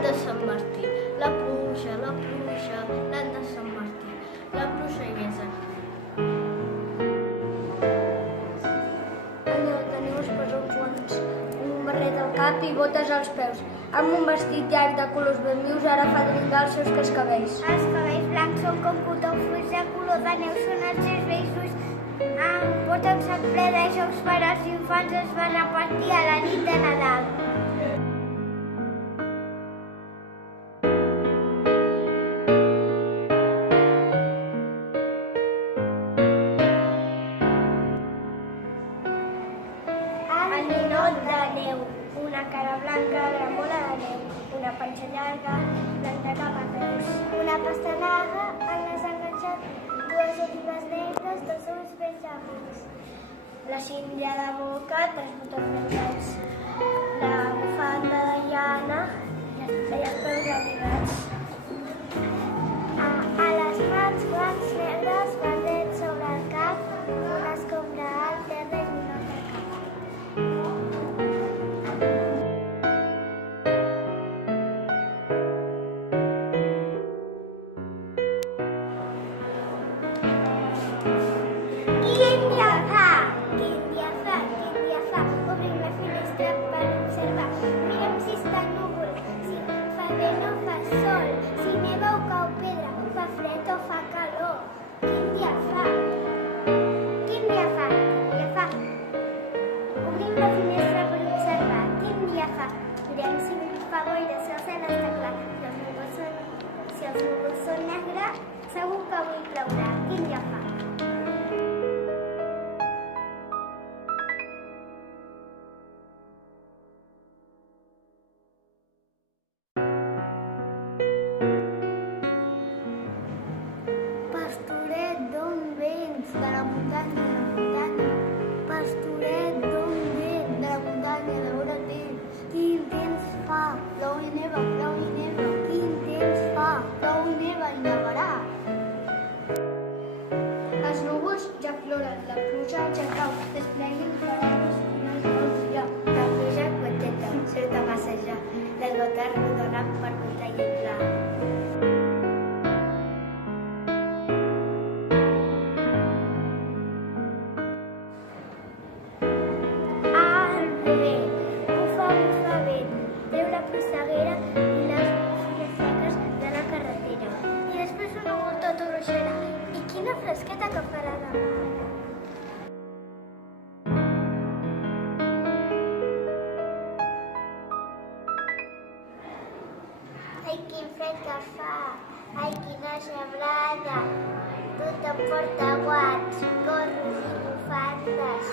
l'any de Sant Martí. La pluja, l'any de Sant Martí. La pluja. Teniu es posa uns guants, un barret al cap i botes als peus. Amb un vestit llarg de colors ben vius ara fa dringar els seus cascabells. Els cabells blancs són com cotó, fulls de color de neu són els seus vells ulls. Porta un sac ple de jocs per als infants es va repartir a la nit de Nadal. El ninot de neu, una cara blanca, gran bola de neu, una panxa llarga, blanca cap a peus. Una pastanaga, en les enganxat dues olives negres, dos ulls ben llavis. La síndria de boca, tres botons blancs. La bufanda de llana i els peus abrigats. A les mans, guants negres, bandets sobre el cap, una escombra al terra i una altra cap. Quin dia fa? Obrim la finestra per observar. Mirem si està núvol, si fa vent o fa sol, si neva o cau pedra, fa fred o fa calor. Quin dia fa? Obrim la finestra per observar. Quin dia fa? Mirem si fa boira, si el cel està clar. Si els núvols són negres, segur que avui plourà. Quin dia fa? Pastoret, d'on vens? De la muntanya, Pastoret, d'on vens? De la muntanya, de vora temps. Quin temps fa? Plou i neva. Quin temps fa? Plou i neva i nevarà. Els núvols ja ploren, la pluja ja cau. Despleguen parades i no es vol brillar. La pluja quateta, surt a passejar. Les gotes rodonen per muntanya i pla. Bufa vent, treu la polseguera i les fulles seques de la carretera. I després una molta torroixera. I quina fresqueta que farà demà. Ai, quin fred que fa! Ai, quina gebrada! Tothom porta guants, gorros i bufandes.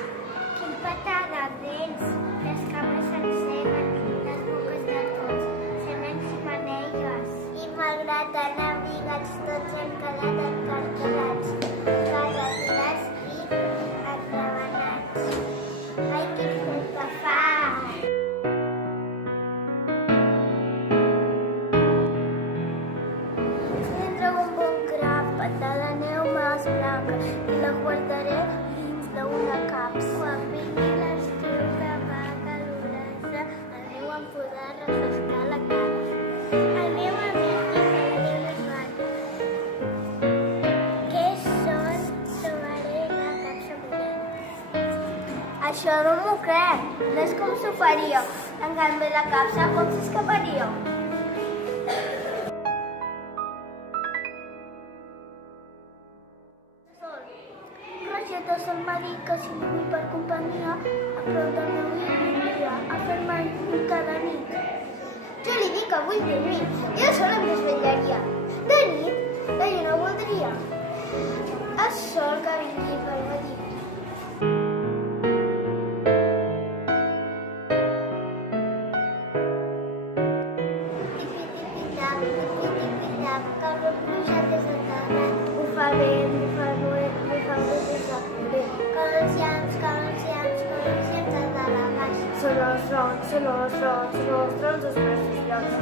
Quin petà de vents! Les cames s'enceguen, les boques de tots semblen xemeneies. I malgrat anar abrigats, tots hem quedat encartelats, carretirats i enravenats. Ai, quin fred que fa! Tindré un bon grapat de la neu més blanca i la guardaré dins d'una capsa. Quan vingui l'estiu que va calorosa, el meu em podrà refrescar la cara. El meu amic i que la neu desbat. Què són? Trobaré la capsa bullent. Això no m'ho crec. No és com s'ho faria. En canvi, la capsa com s'escaparia? Roseta se'l va dir que si no vull per companyia, a prop del meu llit vindria a fer-me cada nit. Jo li dic que vull dormir, jo sola em desvetllaria. De nit, ella no voldria. És sol que vingui per matí. Tipi-tipi-tap, que la pluja desenterrat. Bufa vent, bufa vent, bufa vent des del vent. Que els llams han de la baix. Són els trons, els versos llocs.